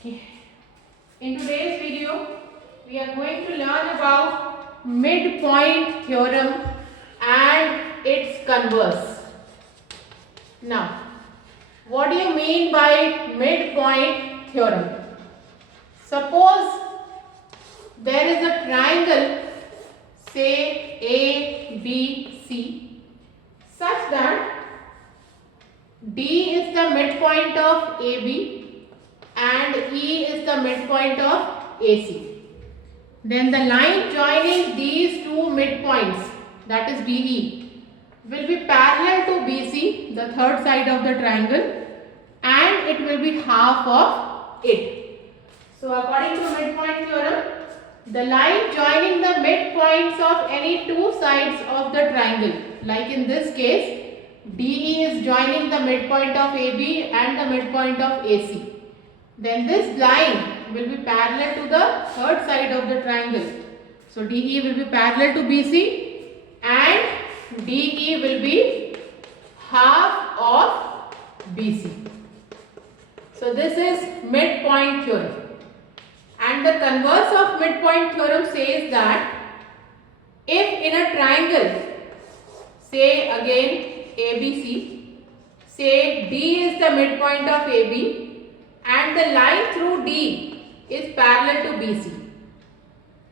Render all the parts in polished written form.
Okay. In today's video, we are going to learn about midpoint theorem and its converse. Now, what do you mean by midpoint theorem? Suppose there is a triangle, say A, B, C, such that D is the midpoint of AB and E is the midpoint of AC. Then the line joining these two midpoints, that is DE, will be parallel to BC, the third side of the triangle, and it will be half of it. So according to midpoint theorem, the line joining the midpoints of any two sides of the triangle, like in this case, DE is joining the midpoint of AB and the midpoint of AC. Then this line will be parallel to the third side of the triangle. So DE will be parallel to BC and DE will be half of BC. So this is midpoint theorem. And the converse of midpoint theorem says that if in a triangle, say again ABC, say D is the midpoint of AB and the line through D is parallel to BC.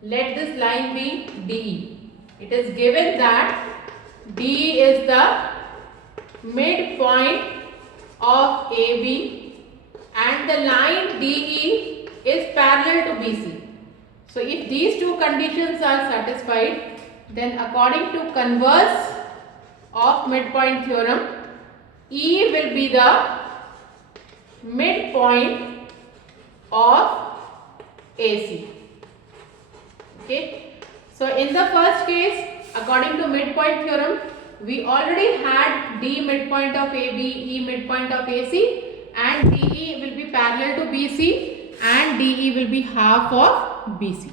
Let this line be DE. It is given that D is the midpoint of AB and the line DE is parallel to BC. So if these two conditions are satisfied, then according to converse of midpoint theorem, E will be the midpoint of AC. Okay. So in the first case, according to midpoint theorem, we already had D midpoint of AB, E midpoint of AC, and DE will be parallel to BC and DE will be half of BC.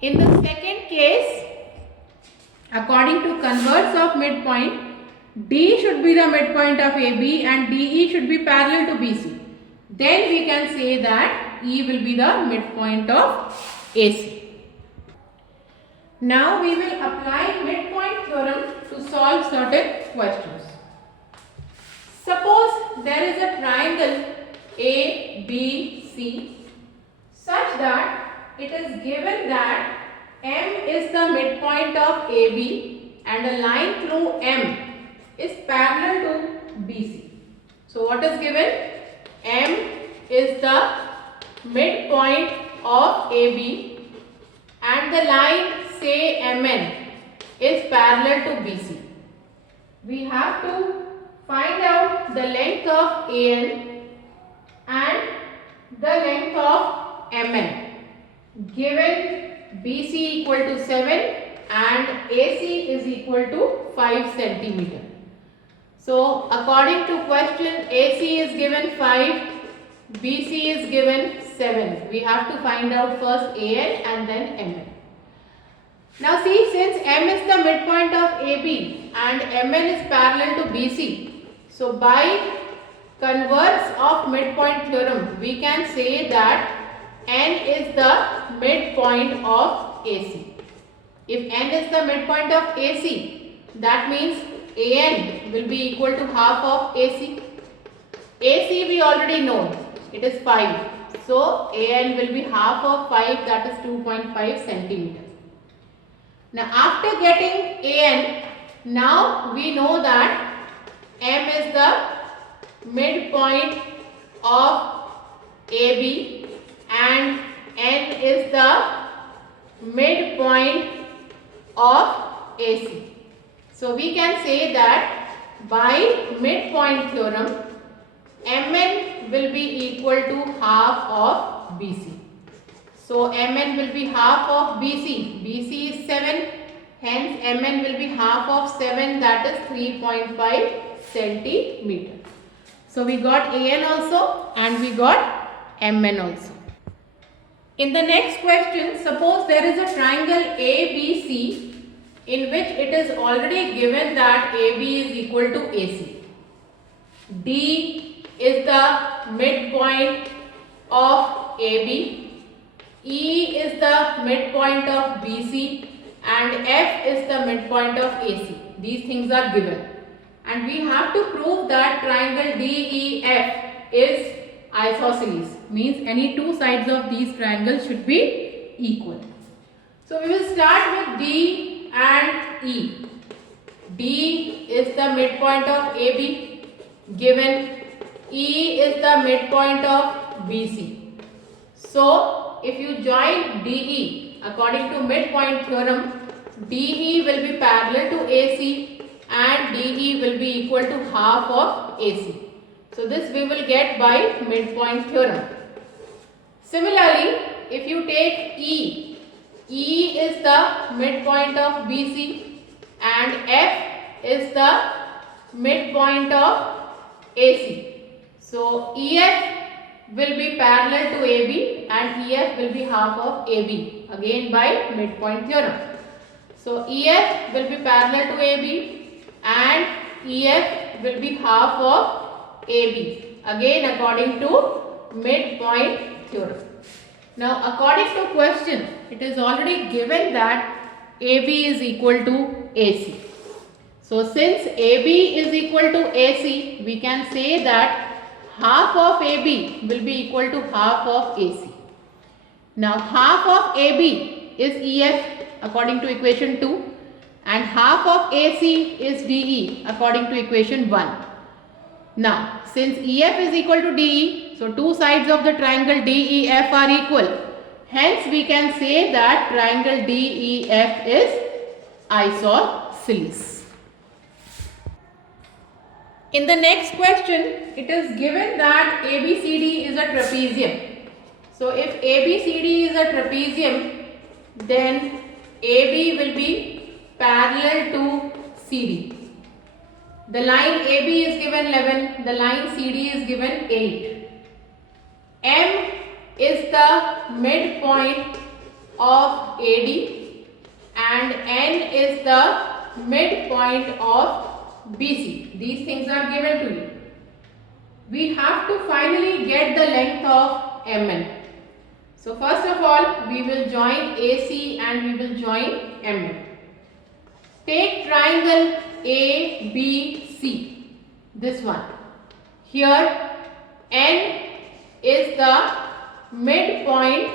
In the second case, according to converse of midpoint, D should be the midpoint of AB and DE should be parallel to BC. Then we can say that E will be the midpoint of AC. Now we will apply midpoint theorem to solve certain questions. Suppose there is a triangle ABC such that it is given that M is the midpoint of AB and a line through M is parallel to BC. So what is given? M is the midpoint of AB and the line, say MN, is parallel to BC. We have to find out the length of AN and the length of MN. Given BC equal to 7 and AC is equal to 5 centimeter. So according to question, AC is given 5, BC is given 7. We have to find out first AN and then MN. Now see, since M is the midpoint of AB and MN is parallel to BC, so by converse of midpoint theorem, we can say that N is the midpoint of AC. If N is the midpoint of AC, that means AN will be equal to half of AC. AC we already know, it is 5. So AN will be half of 5, that is 2.5 centimeter. Now after getting AN, now we know that M is the midpoint of AB and N is the midpoint of AC. So we can say that by midpoint theorem, MN will be equal to half of BC. So MN will be half of BC. BC is 7, hence MN will be half of 7, that is 3.5 centimeter. So we got AN also and we got MN also. In the next question, suppose there is a triangle ABC in which it is already given that AB is equal to AC. D is the midpoint of AB, E is the midpoint of BC, and F is the midpoint of AC. These things are given. And we have to prove that triangle DEF is isosceles. Means any two sides of these triangles should be equal. So we will start with D and E. D is the midpoint of AB given. E is the midpoint of BC. So if you join DE according to midpoint theorem, DE will be parallel to AC and DE will be equal to half of AC. So this we will get by midpoint theorem. Similarly, if you take E, E is the midpoint of BC and F is the midpoint of AC. So EF will be parallel to AB and EF will be half of AB, again by midpoint theorem. So EF will be parallel to AB and EF will be half of AB, again according to midpoint theorem. Now according to question, it is already given that AB is equal to AC. So since AB is equal to AC, we can say that half of AB will be equal to half of AC. Now half of AB is EF according to equation 2 and half of AC is DE according to equation 1. Now since EF is equal to DE, so two sides of the triangle DEF are equal. Hence we can say that triangle DEF is isosceles. In the next question, it is given that ABCD is a trapezium. So if ABCD is a trapezium, then AB will be parallel to CD. The line AB is given 11, the line CD is given 8. M is the midpoint of AD and N is the midpoint of BC. These things are given to you. We have to finally get the length of MN. So first of all, we will join AC and we will join MN. Take triangle ABC, this one. Here N is the midpoint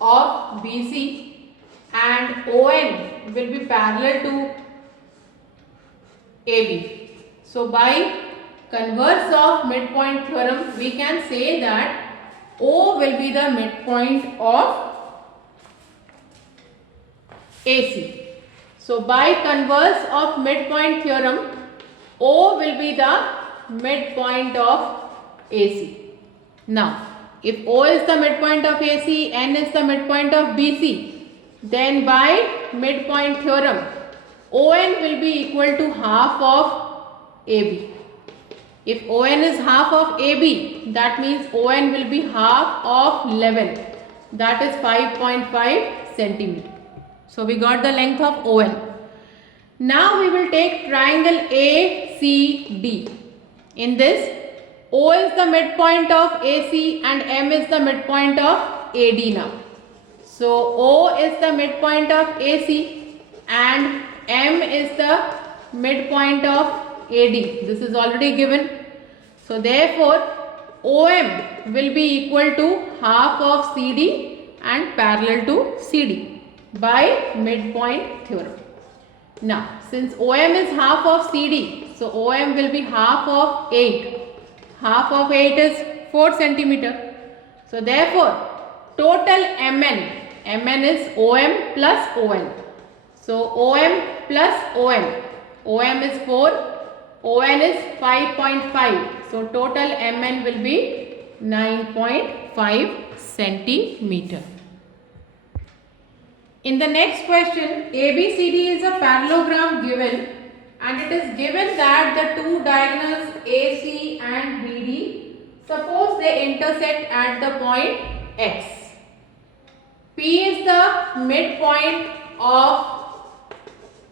of BC and ON will be parallel to AB. So by converse of midpoint theorem, we can say that O will be the midpoint of AC. So by converse of midpoint theorem, O will be the midpoint of AC. Now, if O is the midpoint of AC, N is the midpoint of BC, then by midpoint theorem, ON will be equal to half of AB. If ON is half of AB, that means ON will be half of 11. That is 5.5 centimeter. So we got the length of ON. Now we will take triangle ACD. In this, O is the midpoint of AC and M is the midpoint of AD now. So O is the midpoint of AC and M is the midpoint of AD. This is already given. So therefore, OM will be equal to half of CD and parallel to CD by midpoint theorem. Now, since OM is half of CD, so OM will be half of 8. Half of 8 is 4 centimeter. So therefore, total MN is OM plus ON. So OM plus ON. OM is 4, ON is 5.5. So total MN will be 9.5 centimeter. In the next question, ABCD is a parallelogram given and it is given that the two diagonals AC and BD, suppose they intersect at the point X. P is the midpoint of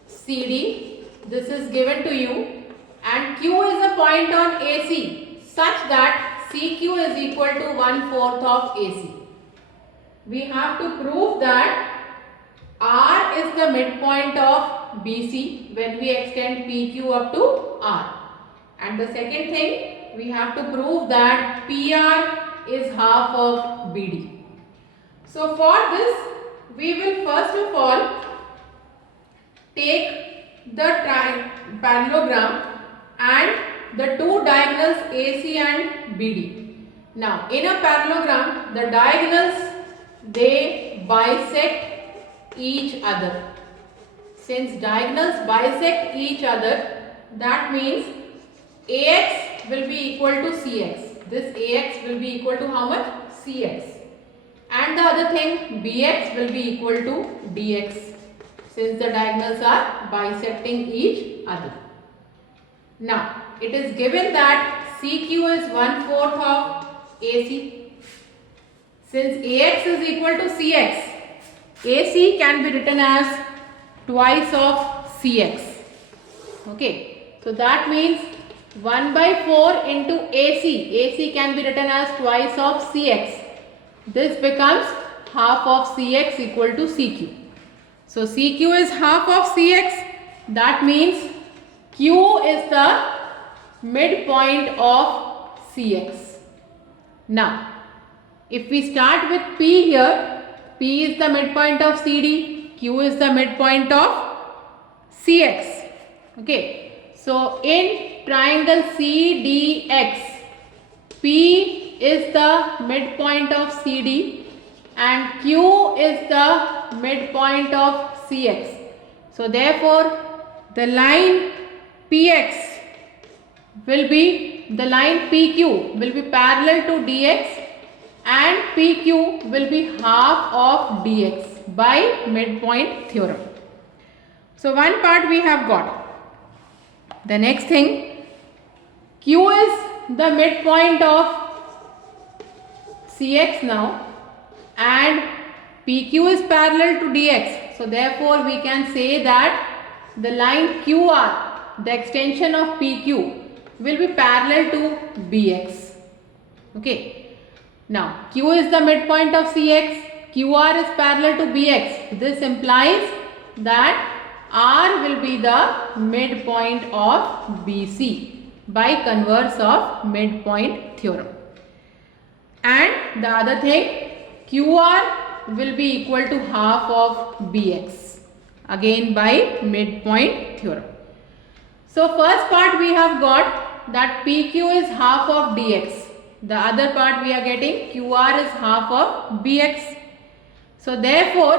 CD, this is given to you, and Q is a point on AC such that CQ is equal to 1/4 of AC. We have to prove that R is the midpoint of BC when we extend PQ up to R. And the second thing, we have to prove that PR is half of BD. So for this, we will first of all take the parallelogram and the two diagonals AC and BD. Now in a parallelogram, the diagonals, they bisect each other. Since diagonals bisect each other, that means AX will be equal to CX. This AX will be equal to how much? CX. And the other thing, BX will be equal to DX, since the diagonals are bisecting each other. Now, it is given that CQ is 1/4 of AC. Since AX is equal to CX, AC can be written as twice of CX. Okay, so that means 1/4 into AC. AC can be written as twice of CX. This becomes half of CX equal to CQ. So CQ is half of CX. That means Q is the midpoint of CX. Now, if we start with P here, P is the midpoint of CD, Q is the midpoint of CX. Okay. So in triangle CDX, P is the midpoint of CD and Q is the midpoint of CX. So therefore, the line PX will be, the line PQ will be parallel to DX and PQ will be half of DX by midpoint theorem. So one part we have got. The next thing, Q is the midpoint of CX now and PQ is parallel to DX. So therefore we can say that the line QR, the extension of PQ, will be parallel to BX. Okay. Now Q is the midpoint of CX, QR is parallel to BX. This implies that R will be the midpoint of BC by converse of midpoint theorem. And the other thing, QR will be equal to half of BX, again by midpoint theorem. So first part we have got that PQ is half of DX. The other part we are getting QR is half of BX. So therefore,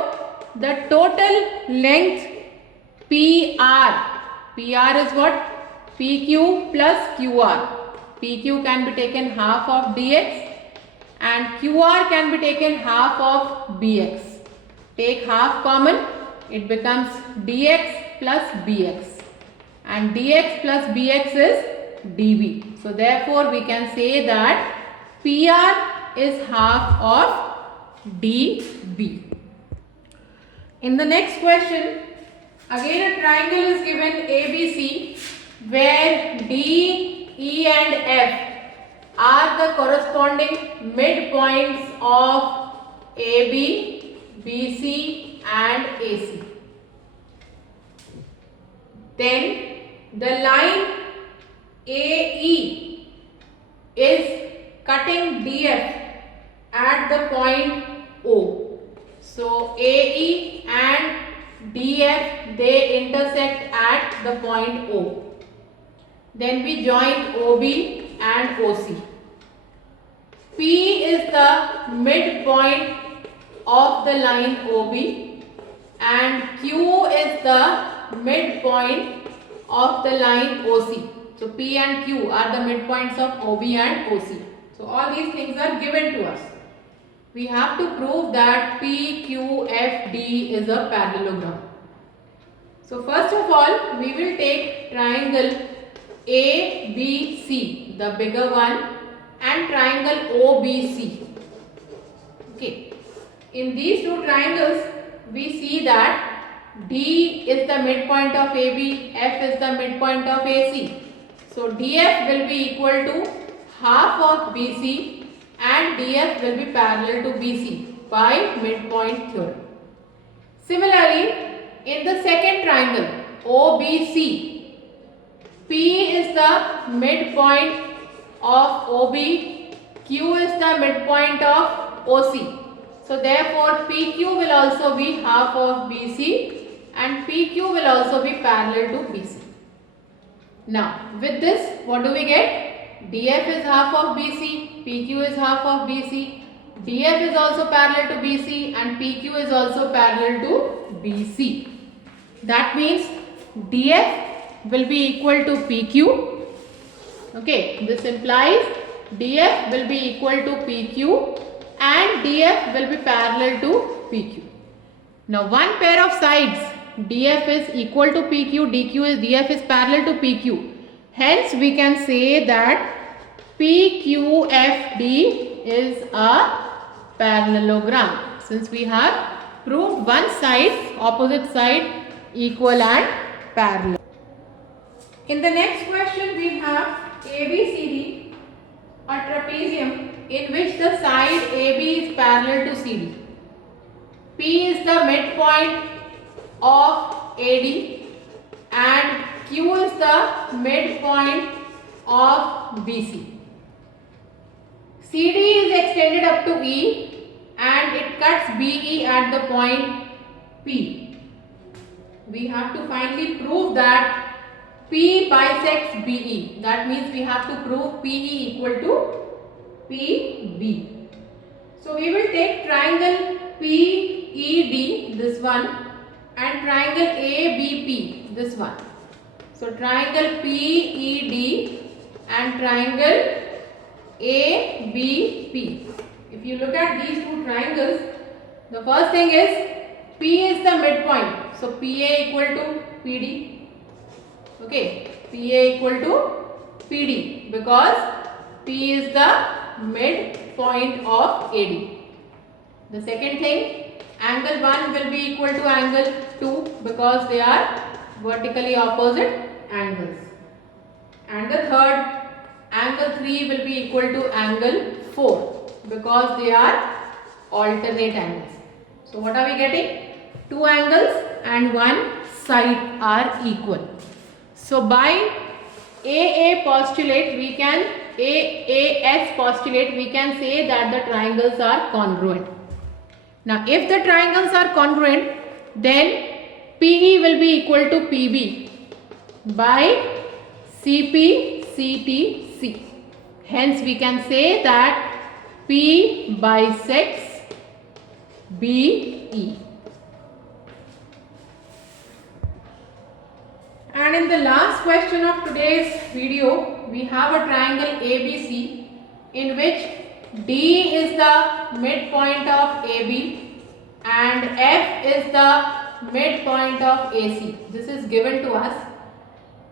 the total length PR is what? PQ plus QR. PQ can be taken half of DX and QR can be taken half of BX. Take half common, it becomes DX plus BX. And DX plus BX is DB. So therefore we can say that PR is half of DB. In the next question, again a triangle is given ABC where D, E and F are the corresponding midpoints of AB, BC and AC. Then the line AE is cutting DF at the point O. So AE and DF, they intersect at the point O. Then we join OB and OC. P is the midpoint of the line OB and Q is the midpoint of the line OC. So P and Q are the midpoints of OB and OC. So all these things are given to us. We have to prove that PQFD is a parallelogram. So first of all, we will take triangle ABC, the bigger one, and triangle OBC. Okay. In these two triangles, we see that D is the midpoint of AB, F is the midpoint of AC. So DF will be equal to half of BC and DF will be parallel to BC by midpoint theorem. Similarly, in the second triangle OBC, P is the midpoint of OB, Q is the midpoint of OC. So therefore PQ will also be half of BC and PQ will also be parallel to BC. Now with this, what do we get? DF is half of BC, PQ is half of BC, DF is also parallel to BC and PQ is also parallel to BC. That means DF will be equal to PQ. Okay, this implies DF will be equal to PQ and DF will be parallel to PQ. Now one pair of sides DF is equal to PQ, DF is parallel to PQ. Hence we can say that PQFD is a parallelogram, since we have proved one side, opposite side equal and parallel. In the next question we have ABCD, a trapezium in which the side AB is parallel to CD. P is the midpoint of AD and Q is the midpoint of BC. CD is extended up to E and it cuts BE at the point P. We have to finally prove that P bisects BE. That means we have to prove PE equal to PB. So we will take triangle PED, this one, and triangle ABP, this one. So triangle PED and triangle ABP. If you look at these two triangles, the first thing is P is the midpoint. So PA equal to PD. Okay, PA equal to PD because P is the midpoint of AD. The second thing, angle 1 will be equal to angle 2 because they are vertically opposite angles. And the third, angle 3 will be equal to angle 4 because they are alternate angles. So what are we getting? Two angles and one side are equal. So by AAS postulate we can say that the triangles are congruent. Now if the triangles are congruent, then PE will be equal to PB by CP CTC. Hence we can say that P bisects BE. And in the last question of today's video, we have a triangle ABC in which D is the midpoint of AB and F is the midpoint of AC. This is given to us.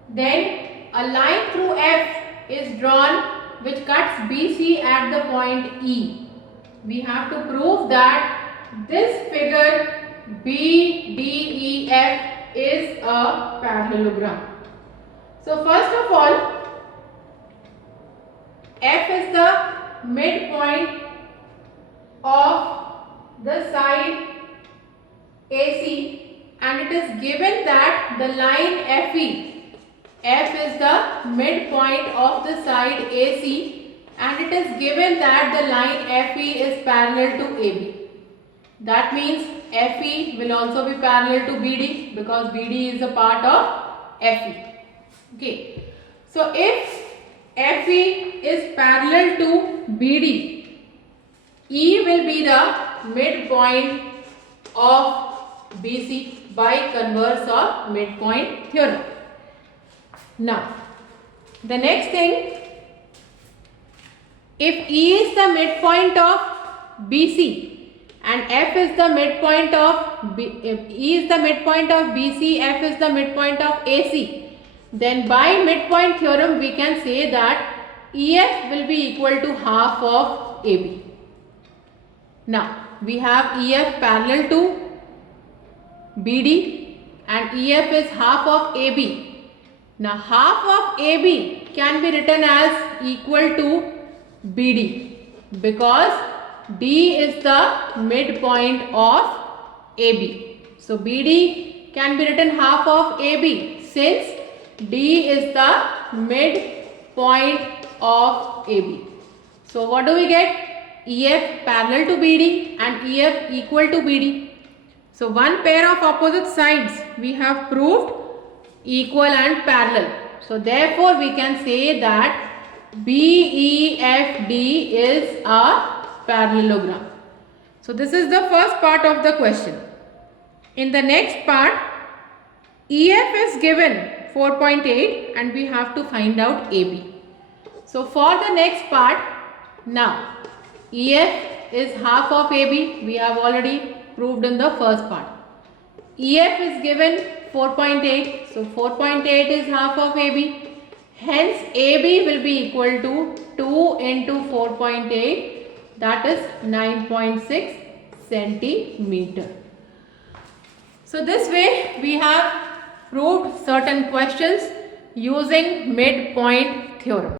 Then a line through F is drawn which cuts BC at the point E. We have to prove that this figure BDEF is a parallelogram. So first of all, F is the midpoint of the side AC and it is given that the line FE, F is the midpoint of the side AC and it is given that the line FE is parallel to AB. That means FE will also be parallel to BD because BD is a part of FE. Okay. So if FE is parallel to BD, E will be the midpoint of BC by converse of midpoint theorem. Now, the next thing, if E is the midpoint of BC and F is the midpoint of E is the midpoint of BC, F is the midpoint of AC, then by midpoint theorem we can say that EF will be equal to half of AB. Now, we have EF parallel to BD and EF is half of AB. Now half of AB can be written as equal to BD because D is the midpoint of AB. So BD can be written half of AB since D is the midpoint of AB. So what do we get? EF parallel to BD and EF equal to BD. So one pair of opposite sides we have proved equal and parallel. So therefore we can say that BEFD is a parallelogram. So this is the first part of the question. In the next part, EF is given 4.8 and we have to find out AB. So for the next part, now EF is half of AB. We have already proved in the first part. EF is given 4.8. So 4.8 is half of AB. Hence AB will be equal to 2 into 4.8, that is 9.6 centimeter. So this way we have proved certain questions using midpoint theorem.